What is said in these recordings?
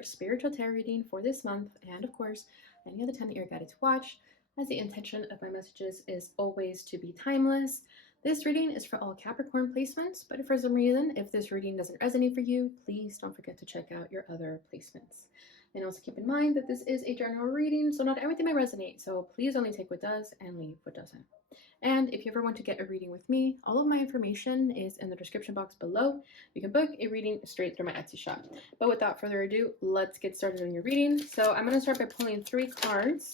your spiritual tarot reading for this month, and of course, any other time that you're guided to watch, as the intention of my messages is always to be timeless. This reading is for all Capricorn placements, but if for some reason, if this reading doesn't resonate for you, please don't forget to check out your other placements. And also keep in mind that this is a general reading, so not everything may resonate, so please only take what does and leave what doesn't. And if you ever want to get a reading with me, all of my information is in the description box below. You can book a reading straight through my Etsy shop. But without further ado, let's get started on your reading. So I'm going to start by pulling 3 cards.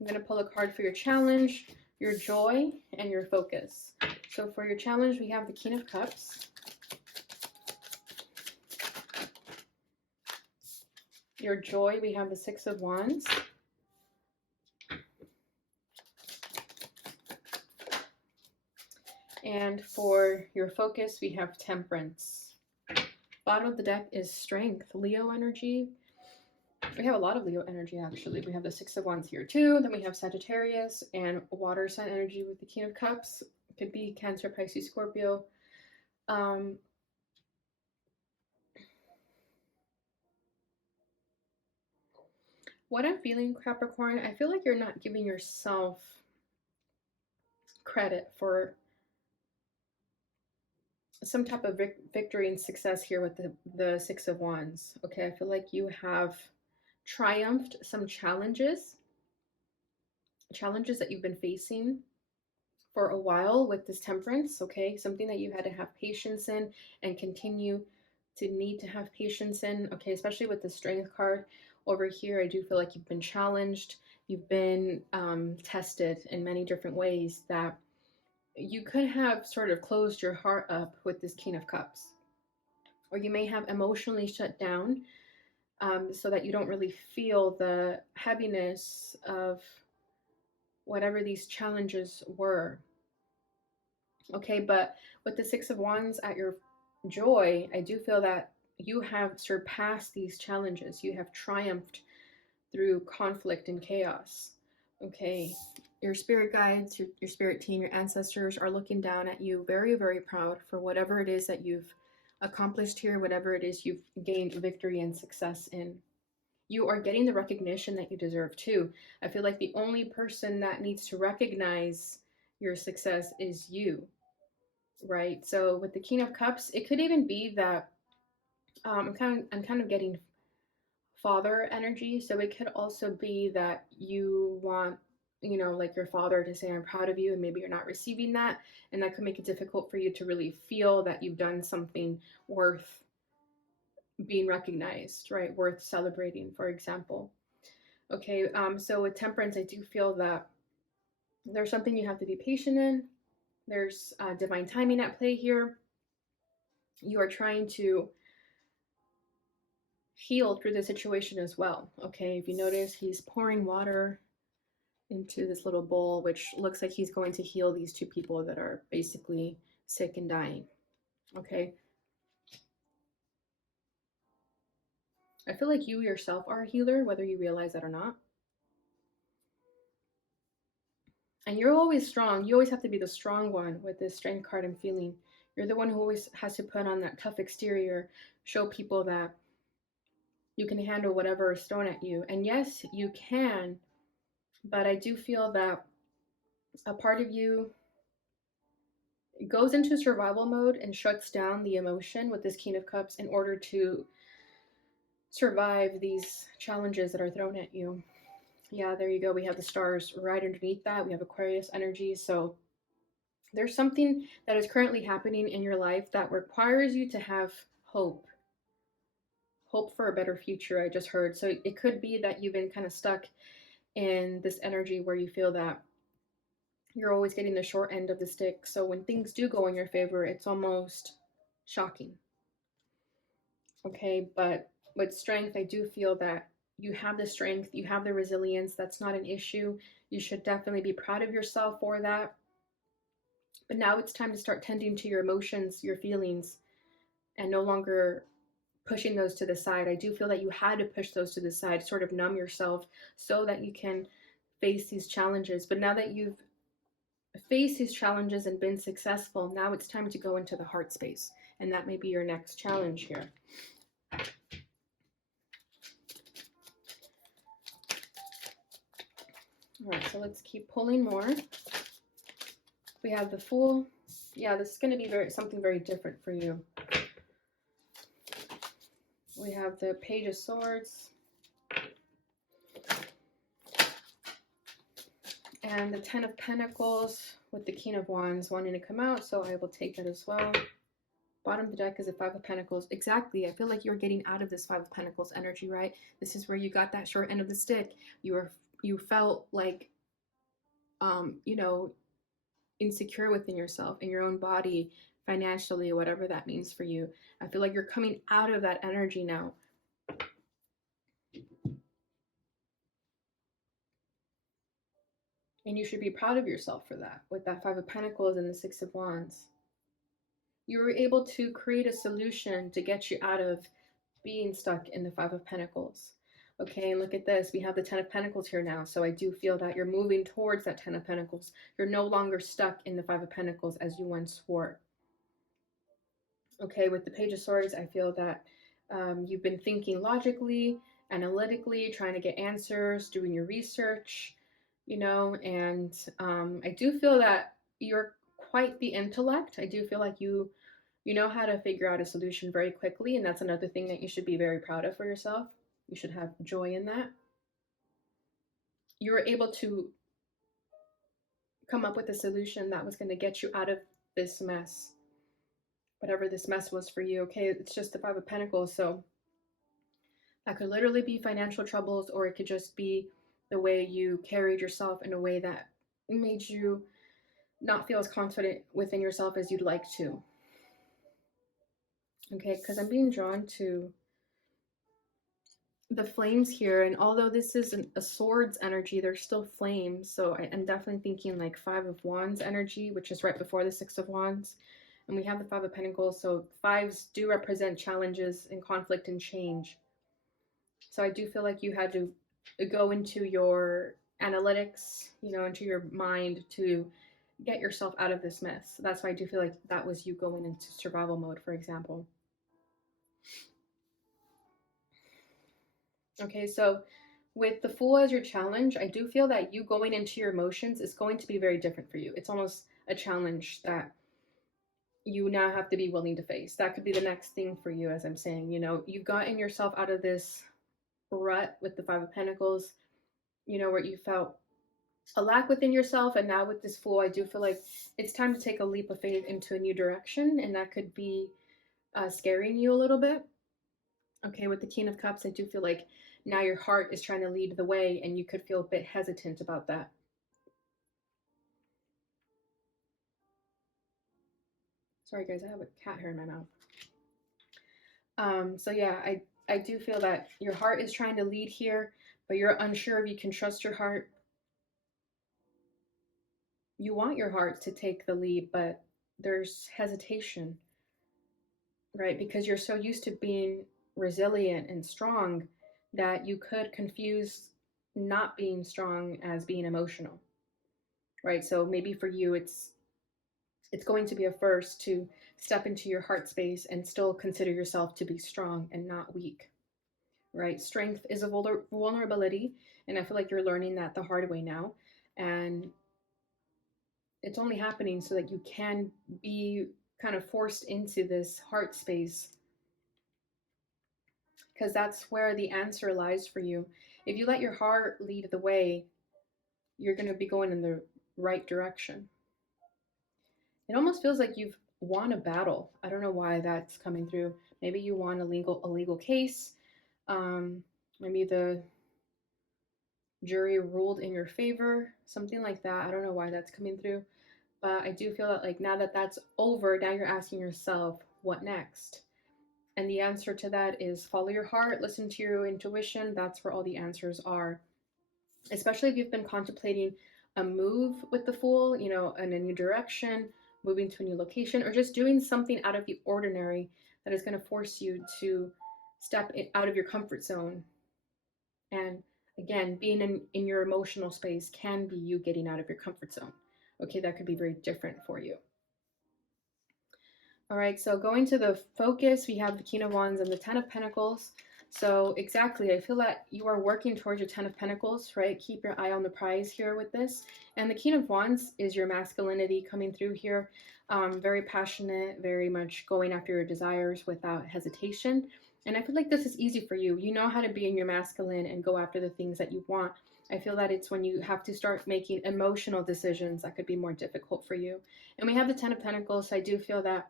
I'm going to pull a card for your challenge, your joy, and your focus. So for your challenge, we have the King of Cups. Your joy, we have the 6 of Wands. And for your focus, we have Temperance. Bottom of the deck is Strength, Leo energy. We have a lot of Leo energy, actually. We have the 6 of Wands here, too. Then we have Sagittarius and water sign energy with the King of Cups. It could be Cancer, Pisces, Scorpio. What I'm feeling, Capricorn, I feel like you're not giving yourself credit for some type of victory and success here with the 6 of Wands. Okay, I feel like you have triumphed some challenges that you've been facing for a while with this Temperance. Okay, something that you had to have patience in and continue to need to have patience in. Okay, especially with the Strength card over here, I do feel like you've been challenged, you've been tested in many different ways that you could have sort of closed your heart up with this King of Cups, or you may have emotionally shut down so that you don't really feel the heaviness of whatever these challenges were. Okay, but with the 6 of Wands at your joy, I do feel that you have surpassed these challenges. You have triumphed through conflict and chaos. Okay, your spirit guides, your spirit team, your ancestors are looking down at you very, very proud for whatever it is that you've accomplished here, whatever it is you've gained victory and success in. You are getting the recognition that you deserve too. I feel like the only person that needs to recognize your success is you, right? So with the King of Cups, it could even be that I'm kind of getting father energy. So it could also be that you want, you know, like your father to say, I'm proud of you, and maybe you're not receiving that. And that could make it difficult for you to really feel that you've done something worth being recognized, right? Worth celebrating, for example. Okay, so with Temperance, I do feel that there's something you have to be patient in. There's divine timing at play here. You are trying to heal through the situation as well. Okay, if you notice, he's pouring water into this little bowl, which looks like he's going to heal these 2 people that are basically sick and dying. Okay, I feel like you yourself are a healer, whether you realize that or not. And you're always strong. You always have to be the strong one with this Strength card I'm feeling. You're the one who always has to put on that tough exterior, show people that you can handle whatever is thrown at you. And yes, you can, but I do feel that a part of you goes into survival mode and shuts down the emotion with this King of Cups in order to survive these challenges that are thrown at you. Yeah, there you go. We have the stars right underneath that. We have Aquarius energy. So there's something that is currently happening in your life that requires you to have hope. Hope for a better future, I just heard. So it could be that you've been kind of stuck in this energy where you feel that you're always getting the short end of the stick. So when things do go in your favor, it's almost shocking. Okay, but with Strength, I do feel that you have the strength, you have the resilience. That's not an issue. You should definitely be proud of yourself for that. But now it's time to start tending to your emotions, your feelings, and no longer pushing those to the side. I do feel that you had to push those to the side, sort of numb yourself so that you can face these challenges. But now that you've faced these challenges and been successful, now it's time to go into the heart space. And that may be your next challenge here. All right, so let's keep pulling more. We have the Fool. Yeah, this is going to be something very different for you. We have the Page of Swords. And the Ten of Pentacles with the King of Wands wanting to come out, so I will take that as well. Bottom of the deck is the Five of Pentacles. Exactly. I feel like you're getting out of this Five of Pentacles energy, right? This is where you got that short end of the stick. You felt like, you know, insecure within yourself, in your own body, financially, whatever that means for you. I feel like you're coming out of that energy now. And you should be proud of yourself for that, with that Five of Pentacles and the Six of Wands. You were able to create a solution to get you out of being stuck in the Five of Pentacles. Okay, and look at this. We have the Ten of Pentacles here now. So I do feel that you're moving towards that Ten of Pentacles. You're no longer stuck in the Five of Pentacles as you once were. Okay, with the Page of Swords, I feel that you've been thinking logically, analytically, trying to get answers, doing your research, you know, and I do feel that you're quite the intellect. I do feel like you know how to figure out a solution very quickly, and that's another thing that you should be very proud of for yourself. You should have joy in that. You were able to come up with a solution that was going to get you out of this mess, whatever this mess was for you. Okay, it's just the Five of Pentacles, so that could literally be financial troubles, or it could just be the way you carried yourself in a way that made you not feel as confident within yourself as you'd like to. Okay, because I'm being drawn to the flames here, and although this is a swords energy, there's still flames, so I'm definitely thinking like Five of Wands energy, which is right before the Six of Wands, and we have the Five of Pentacles, so fives do represent challenges and conflict and change. So I do feel like you had to go into your analytics, you know, into your mind to get yourself out of this mess. So that's why I do feel like that was you going into survival mode, for example. Okay, so with the Fool as your challenge, I do feel that you going into your emotions is going to be very different for you. It's almost a challenge that you now have to be willing to face. That could be the next thing for you, as I'm saying. You know, you've gotten yourself out of this rut with the Five of Pentacles, you know, where you felt a lack within yourself, and now with this Fool, I do feel like it's time to take a leap of faith into a new direction, and that could be scaring you a little bit. Okay, with the King of Cups, I do feel like now your heart is trying to lead the way, and you could feel a bit hesitant about that. Sorry guys, I have a cat hair in my mouth. So yeah, I do feel that your heart is trying to lead here, but you're unsure if you can trust your heart. You want your heart to take the lead, but there's hesitation, right? Because you're so used to being resilient and strong that you could confuse not being strong as being emotional, right? So maybe for you, it's going to be a first to step into your heart space and still consider yourself to be strong and not weak, right? Strength is a vulnerability, and I feel like you're learning that the hard way now, and it's only happening so that you can be kind of forced into this heart space, because that's where the answer lies for you. If you let your heart lead the way, you're going to be going in the right direction. It almost feels like you've won a battle. I don't know why that's coming through. Maybe you won a legal case. Maybe the jury ruled in your favor, something like that. I don't know why that's coming through, but I do feel that like now that that's over, now you're asking yourself, what next? And the answer to that is follow your heart, listen to your intuition. That's where all the answers are. Especially if you've been contemplating a move with the Fool, you know, in a new direction, moving to a new location, or just doing something out of the ordinary that is going to force you to step out of your comfort zone. And again, being in your emotional space can be you getting out of your comfort zone. Okay, that could be very different for you. All right, so going to the focus, we have the King of Wands and the Ten of Pentacles. So exactly, I feel that you are working towards your Ten of Pentacles, right? Keep your eye on the prize here with this. And the King of Wands is your masculinity coming through here. Very passionate, very much going after your desires without hesitation. And I feel like this is easy for you. You know how to be in your masculine and go after the things that you want. I feel that it's when you have to start making emotional decisions that could be more difficult for you. And we have the Ten of Pentacles, so I do feel that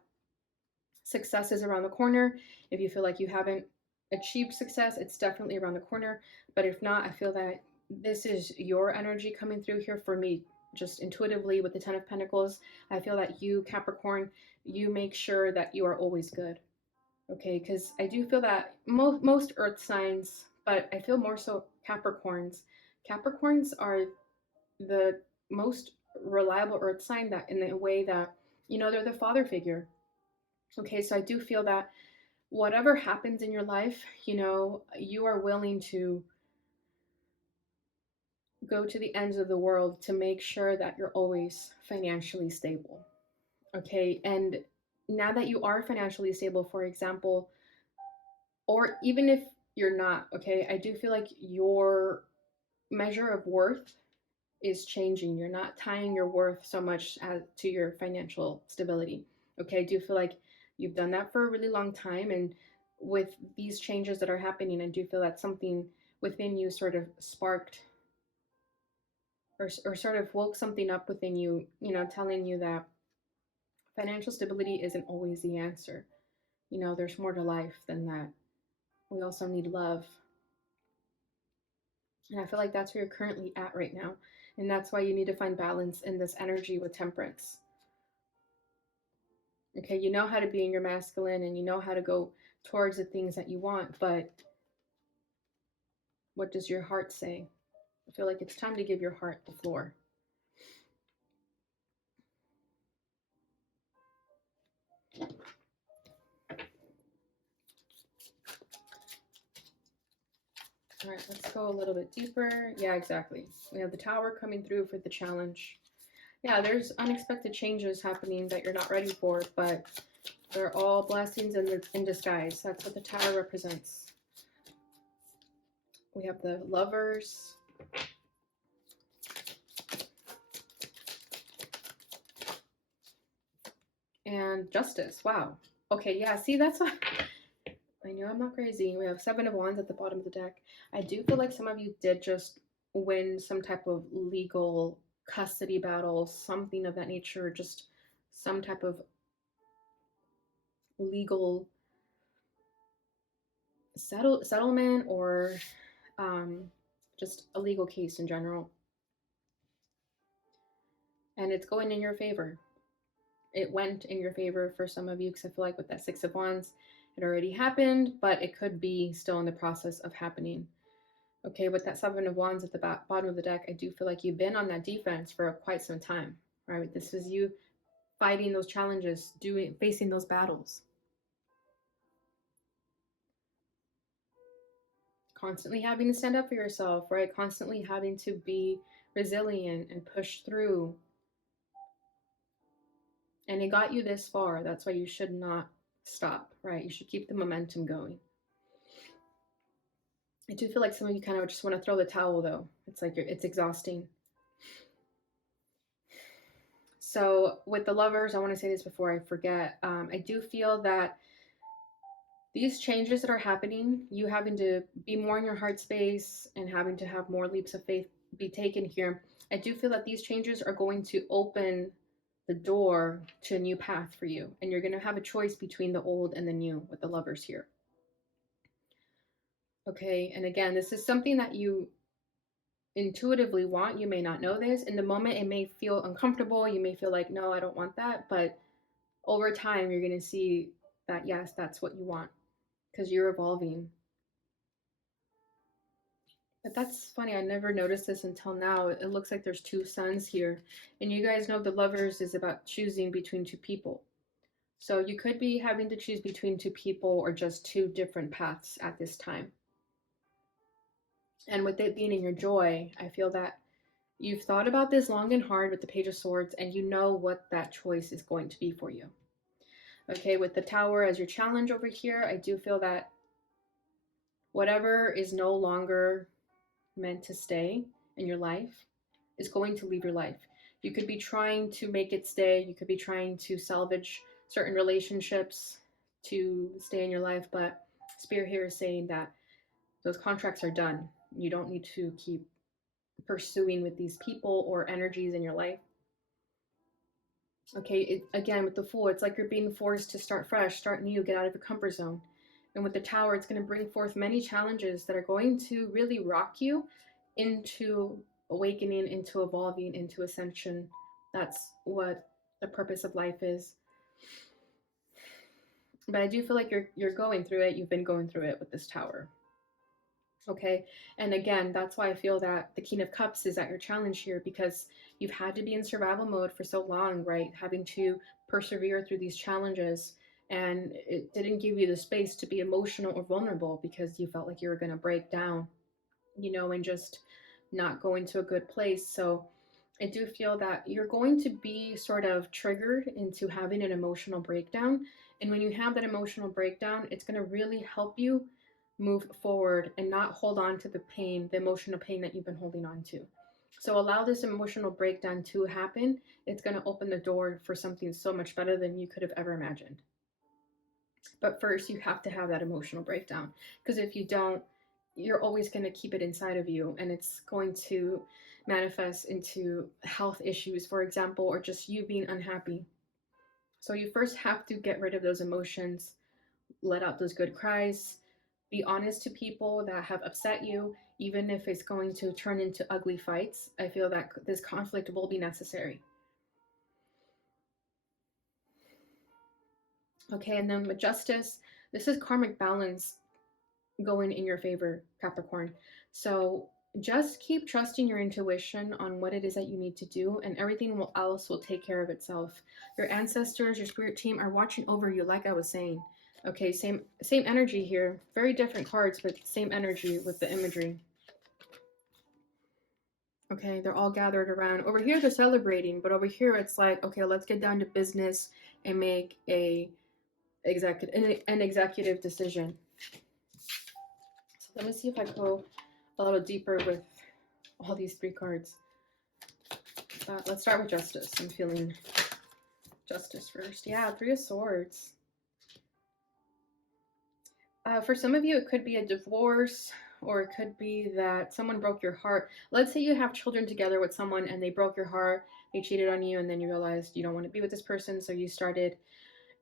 success is around the corner. If you feel like you haven't achieved success, it's definitely around the corner. But if not, I feel that this is your energy coming through here for me. Just intuitively with the Ten of Pentacles, I feel that you, Capricorn, you make sure that you are always good. Okay, because I do feel that most Earth signs, but I feel more so Capricorns. Capricorns are the most reliable Earth sign that in a way that, you know, they're the father figure. Okay, so I do feel that whatever happens in your life, you know, you are willing to go to the ends of the world to make sure that you're always financially stable. Okay, and now that you are financially stable, for example, or even if you're not, okay, I do feel like your measure of worth is changing. You're not tying your worth so much as to your financial stability. Okay, I do feel like you've done that for a really long time, and with these changes that are happening, I do feel that something within you sort of sparked or sort of woke something up within you, you know, telling you that financial stability isn't always the answer. You know, there's more to life than that. We also need love. And I feel like that's where you're currently at right now. And that's why you need to find balance in this energy with temperance. Okay, you know how to be in your masculine and you know how to go towards the things that you want, but what does your heart say? I feel like it's time to give your heart the floor. All right, let's go a little bit deeper. Yeah, exactly. We have the Tower coming through for the challenge. Yeah, there's unexpected changes happening that you're not ready for, but they're all blessings in disguise. That's what the Tower represents. We have the Lovers. And Justice. Wow. Okay, yeah, see, that's what I know. I'm not crazy. We have Seven of Wands at the bottom of the deck. I do feel like some of you did just win some type of legal custody battle, something of that nature, just some type of legal settlement or just a legal case in general. And it's going in your favor. It went in your favor for some of you because I feel like with that Six of Wands, it already happened, but it could be still in the process of happening. Okay, with that Seven of Wands at the bottom of the deck, I do feel like you've been on that defense for quite some time, right? This is you fighting those challenges, facing those battles. Constantly having to stand up for yourself, right? Constantly having to be resilient and push through. And it got you this far. That's why you should not stop, right? You should keep the momentum going. I do feel like some of you kind of just want to throw the towel though. It's like it's exhausting. So with the Lovers, I want to say this before I forget. I do feel that these changes that are happening, you having to be more in your heart space and having to have more leaps of faith be taken here, I do feel that these changes are going to open the door to a new path for you. And you're going to have a choice between the old and the new with the Lovers here. Okay, and again, this is something that you intuitively want. You may not know this. In the moment, it may feel uncomfortable. You may feel like, no, I don't want that. But over time, you're going to see that, yes, that's what you want because you're evolving. But that's funny. I never noticed this until now. It looks like there's two suns here. And you guys know the Lovers is about choosing between two people. So you could be having to choose between two people or just two different paths at this time. And with it being in your joy, I feel that you've thought about this long and hard with the Page of Swords, and you know what that choice is going to be for you. Okay, with the Tower as your challenge over here, I do feel that Whatever is no longer meant to stay in your life is going to leave your life. You could be trying to make it stay, you could be trying to salvage certain relationships to stay in your life, but Spirit here is saying that those contracts are done. You don't need to keep pursuing with these people or energies in your life. Okay, again, with the Fool, it's like you're being forced to start fresh, start new, get out of your comfort zone. And with the Tower, it's going to bring forth many challenges that are going to really rock you into awakening, into evolving, into ascension. That's what the purpose of life is. But I do feel like you're going through it. You've been going through it with this Tower. Okay, and again, that's why I feel that the King of Cups is at your challenge here, because you've had to be in survival mode for so long, right? Having to persevere through these challenges, and it didn't give you the space to be emotional or vulnerable because you felt like you were going to break down, and just not go into a good place. So I do feel that you're going to be sort of triggered into having an emotional breakdown. And when you have that emotional breakdown, it's going to really help you move forward and not hold on to the pain, the emotional pain that you've been holding on to. So allow this emotional breakdown to happen. It's going to open the door for something so much better than you could have ever imagined. But first, you have to have that emotional breakdown, because if you don't, you're always going to keep it inside of you, and it's going to manifest into health issues, for example, or just you being unhappy. So you first have to get rid of those emotions, let out those good cries, be honest to people that have upset you, even if it's going to turn into ugly fights. I feel that this conflict will be necessary. Okay, and then with Justice, this is karmic balance going in your favor, Capricorn. So just keep trusting your intuition on what it is that you need to do, and everything else will take care of itself. Your ancestors, your spirit team are watching over you, like I was saying. Okay, same energy here. Very different cards, but same energy with the imagery. Okay, they're all gathered around. Over here, they're celebrating, but over here, it's like, okay, let's get down to business and make an executive decision. So let me see if I go a little deeper with all these three cards. Let's start with Justice. I'm feeling Justice first. Yeah, Three of Swords. For some of you, it could be a divorce, or it could be that someone broke your heart. Let's say you have children together with someone and they broke your heart, they cheated on you, and then you realized you don't want to be with this person, so you started,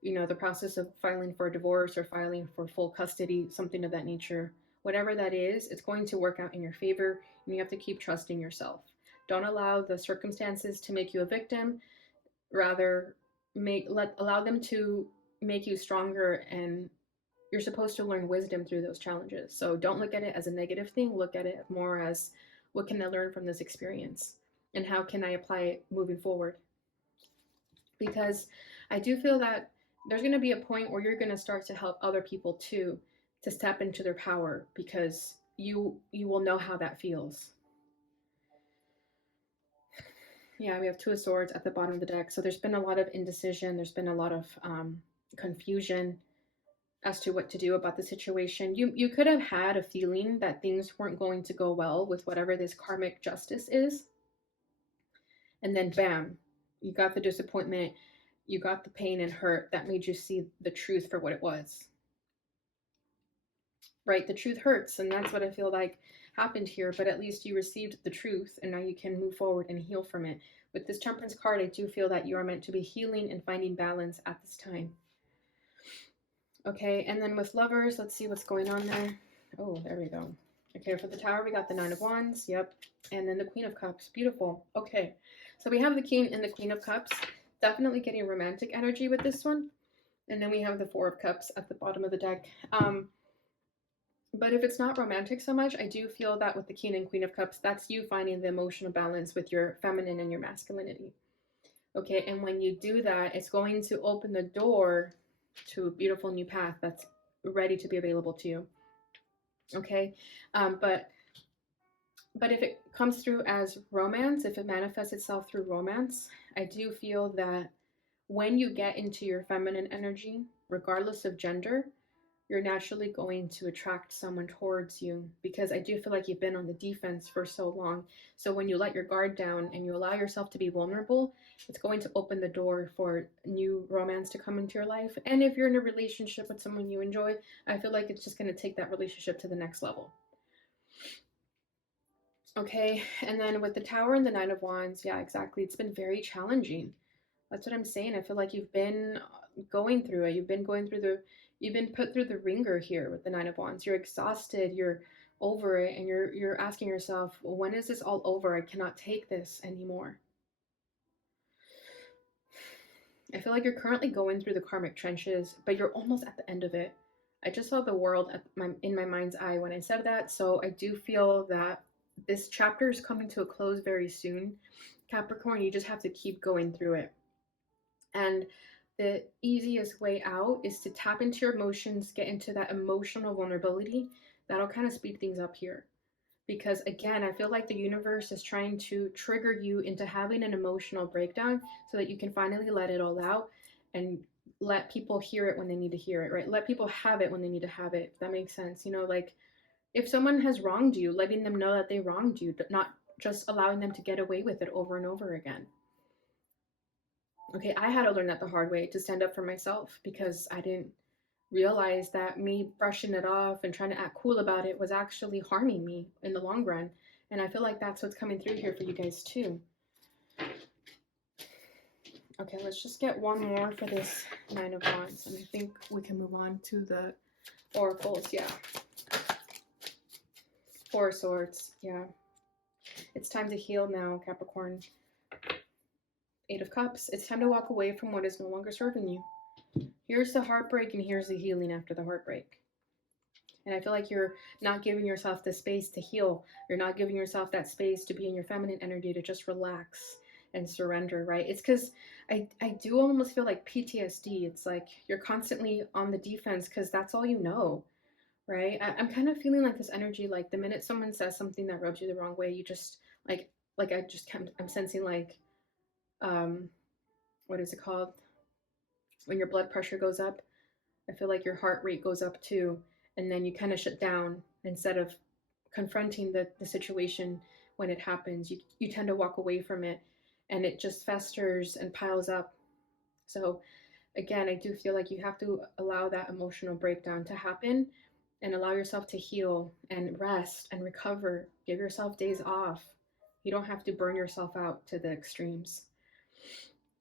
the process of filing for a divorce or filing for full custody, something of that nature. Whatever that is, it's going to work out in your favor, and you have to keep trusting yourself. Don't allow the circumstances to make you a victim. Rather, allow them to make you stronger, and you're supposed to learn wisdom through those challenges. So don't look at it as a negative thing. Look at it more as, what can I learn from this experience? And how can I apply it moving forward? Because I do feel that there's going to be a point where you're going to start to help other people too, to step into their power, because you will know how that feels. Yeah, we have Two of Swords at the bottom of the deck. So there's been a lot of indecision. There's been a lot of confusion as to what to do about the situation. You could have had a feeling that things weren't going to go well with whatever this karmic justice is. And then bam, you got the disappointment, you got the pain and hurt that made you see the truth for what it was. Right? The truth hurts, and that's what I feel like happened here, but at least you received the truth, and now you can move forward and heal from it. With this Temperance card, I do feel that you are meant to be healing and finding balance at this time. Okay, and then with Lovers, let's see what's going on there. Oh, there we go. Okay, for the Tower, we got the Nine of Wands. Yep. And then the Queen of Cups. Beautiful. Okay, so we have the King and the Queen of Cups. Definitely getting romantic energy with this one. And then we have the Four of Cups at the bottom of the deck. But if it's not romantic so much, I do feel that with the King and Queen of Cups, that's you finding the emotional balance with your feminine and your masculinity. Okay, and when you do that, it's going to open the door to a beautiful new path that's ready to be available to you. Okay, but if it comes through as romance, if it manifests itself through romance, I do feel that when you get into your feminine energy, regardless of gender, you're naturally going to attract someone towards you, because I do feel like you've been on the defense for so long. So when you let your guard down and you allow yourself to be vulnerable, it's going to open the door for new romance to come into your life. And if you're in a relationship with someone you enjoy, I feel like it's just going to take that relationship to the next level. Okay, and then with the Tower and the Nine of Wands, yeah, exactly. It's been very challenging. That's what I'm saying. I feel like you've been going through it. You've been put through the ringer here with the Nine of Wands. You're exhausted, you're over it, and you're asking yourself, when is this all over? I cannot take this anymore. I feel like you're currently going through the karmic trenches, but you're almost at the end of it. I just saw the world in my mind's eye when I said that, so I do feel that this chapter is coming to a close very soon. Capricorn, you just have to keep going through it. And the easiest way out is to tap into your emotions, get into that emotional vulnerability. That'll kind of speed things up here. Because again, I feel like the universe is trying to trigger you into having an emotional breakdown so that you can finally let it all out and let people hear it when they need to hear it, right? Let people have it when they need to have it. If that makes sense. You know, like if someone has wronged you, letting them know that they wronged you, but not just allowing them to get away with it over and over again. Okay, I had to learn that the hard way, to stand up for myself, because I didn't realize that me brushing it off and trying to act cool about it was actually harming me in the long run. And I feel like that's what's coming through here for you guys too. Okay, let's just get one more for this Nine of Wands, and I think we can move on to the oracles. Yeah. Four of Swords. Yeah. It's time to heal now, Capricorn. Eight of Cups. It's time to walk away from what is no longer serving you. Here's the heartbreak and here's the healing after the heartbreak. And I feel like you're not giving yourself the space to heal. You're not giving yourself that space to be in your feminine energy, to just relax and surrender, right? It's because I do almost feel like PTSD. It's like you're constantly on the defense because that's all you know, right? I'm kind of feeling like this energy, like the minute someone says something that rubs you the wrong way, you just I'm sensing like, what is it called? When your blood pressure goes up, I feel like your heart rate goes up too. And then you kind of shut down instead of confronting the situation when it happens. You tend to walk away from it and it just festers and piles up. So again, I do feel like you have to allow that emotional breakdown to happen and allow yourself to heal and rest and recover. Give yourself days off. You don't have to burn yourself out to the extremes.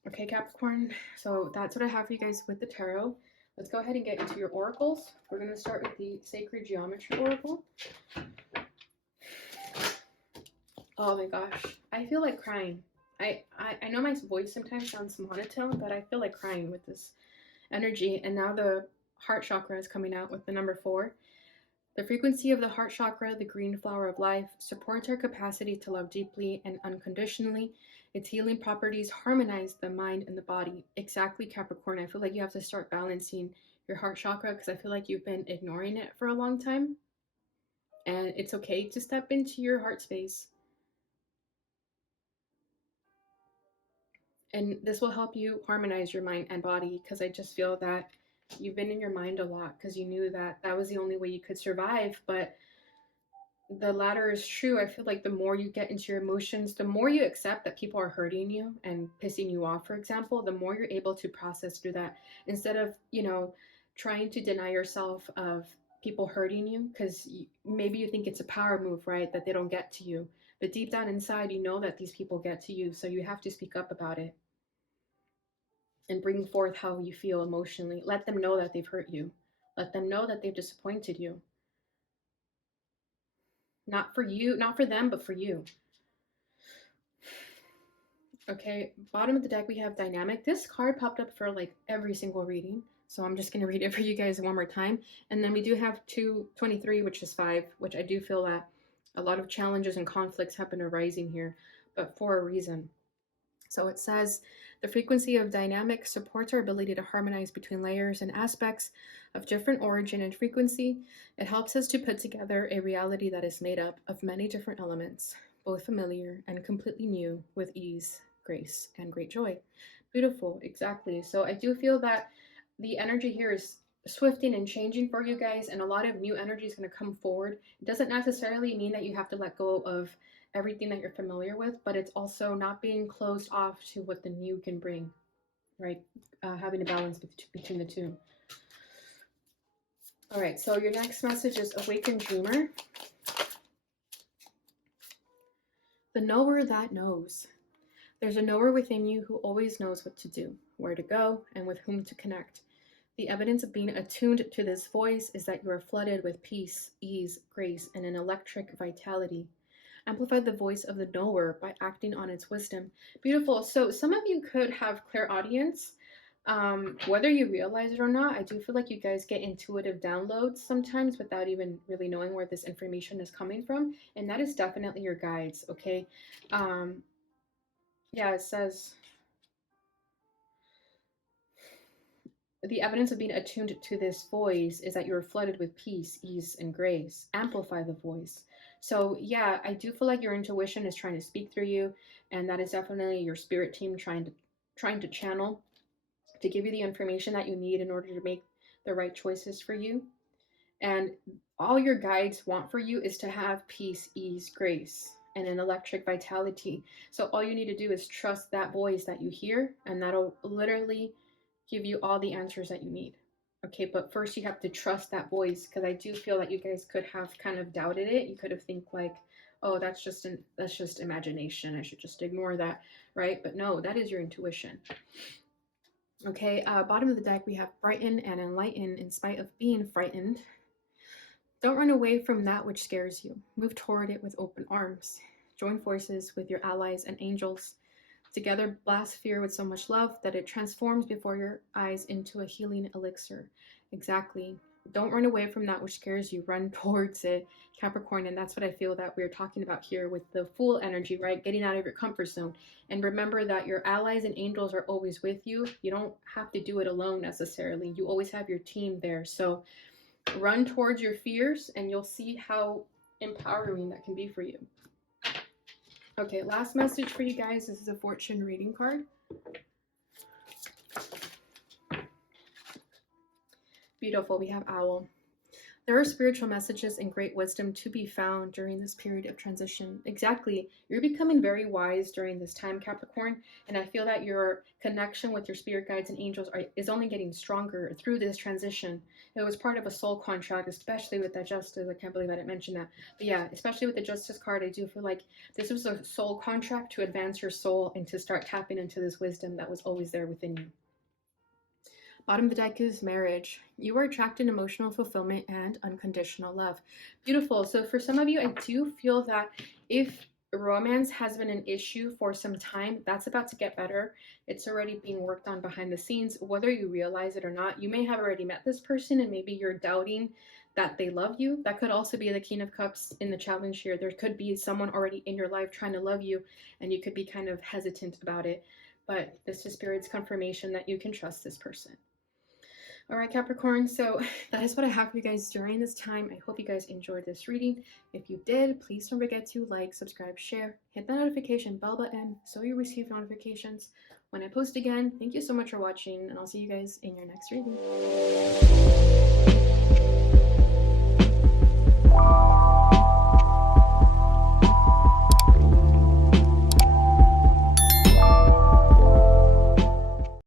Okay, Capricorn, so that's what I have for you guys with the tarot. Let's go ahead and get into your oracles. We're going to start with the Sacred Geometry Oracle. Oh my gosh, I feel like crying. I know my voice sometimes sounds monotone, but I feel like crying with this energy. And now the heart chakra is coming out with the number 4. The frequency of the heart chakra, the green flower of life, supports our capacity to love deeply and unconditionally. Its healing properties harmonize the mind and the body. Exactly, Capricorn. I feel like you have to start balancing your heart chakra because I feel like you've been ignoring it for a long time. And it's okay to step into your heart space. And this will help you harmonize your mind and body, because I just feel that you've been in your mind a lot because you knew that that was the only way you could survive. But the latter is true. I feel like the more you get into your emotions, the more you accept that people are hurting you and pissing you off, for example, the more you're able to process through that, instead of, trying to deny yourself of people hurting you, because maybe you think it's a power move, right? That they don't get to you. But deep down inside, you know that these people get to you. So you have to speak up about it and bring forth how you feel emotionally. Let them know that they've hurt you. Let them know that they've disappointed you. Not for you, not for them, but for you. Okay, bottom of the deck we have Dynamic. This card popped up for like every single reading, so I'm just going to read it for you guys one more time. And then we do have 223, which is 5, which I do feel that a lot of challenges and conflicts have been arising here, but for a reason. So it says, the frequency of dynamic supports our ability to harmonize between layers and aspects of different origin and frequency. It helps us to put together a reality that is made up of many different elements, both familiar and completely new, with ease, grace, and great joy. Beautiful, exactly. So I do feel that the energy here is swifting and changing for you guys, and a lot of new energy is going to come forward. It doesn't necessarily mean that you have to let go of everything that you're familiar with, but it's also not being closed off to what the new can bring, right? Having a balance between the two. All right, so your next message is Awakened Dreamer. The knower that knows. There's a knower within you who always knows what to do, where to go, and with whom to connect. The evidence of being attuned to this voice is that you are flooded with peace, ease, grace, and an electric vitality. Amplify the voice of the knower by acting on its wisdom. Beautiful. So some of you could have clairaudience. Whether you realize it or not, I do feel like you guys get intuitive downloads sometimes without even really knowing where this information is coming from. And that is definitely your guides, okay? Yeah, it says, the evidence of being attuned to this voice is that you're flooded with peace, ease, and grace. Amplify the voice. So yeah, I do feel like your intuition is trying to speak through you, and that is definitely your spirit team trying to channel to give you the information that you need in order to make the right choices for you. And all your guides want for you is to have peace, ease, grace, and an electric vitality. So all you need to do is trust that voice that you hear, and that'll literally give you all the answers that you need. Okay, but first you have to trust that voice, because I do feel that you guys could have kind of doubted it. You could have think like, oh, that's just imagination. I should just ignore that, right? But no, that is your intuition. Okay, bottom of the deck, we have brighten and enlighten in spite of being frightened. Don't run away from that which scares you. Move toward it with open arms. Join forces with your allies and angels. Together, blast fear with so much love that it transforms before your eyes into a healing elixir. Exactly. Don't run away from that which scares you. Run towards it, Capricorn. And that's what I feel that we're talking about here with the Fool energy, right? Getting out of your comfort zone. And remember that your allies and angels are always with you. You don't have to do it alone necessarily. You always have your team there. So run towards your fears, and you'll see how empowering that can be for you. Okay, last message for you guys. This is a fortune reading card. Beautiful. We have Owl. There are spiritual messages and great wisdom to be found during this period of transition. Exactly. You're becoming very wise during this time, Capricorn, and I feel that your connection with your spirit guides and angels is only getting stronger through this transition. It was part of a soul contract, especially with that Justice. I can't believe I didn't mention that. But yeah, especially with the Justice card, I do feel like this was a soul contract to advance your soul and to start tapping into this wisdom that was always there within you. Bottom of the deck is marriage. You are attracting emotional fulfillment and unconditional love. Beautiful. So for some of you, I do feel that if romance has been an issue for some time, that's about to get better. It's already being worked on behind the scenes, whether you realize it or not. You may have already met this person and maybe you're doubting that they love you. That could also be the King of Cups in the challenge here. There could be someone already in your life trying to love you, and you could be kind of hesitant about it. But this is Spirit's confirmation that you can trust this person. All right, Capricorn, so that is what I have for you guys during this time. I hope you guys enjoyed this reading. If you did, please don't forget to like, subscribe, share, hit the notification bell button so you receive notifications when I post again. Thank you so much for watching, and I'll see you guys in your next reading.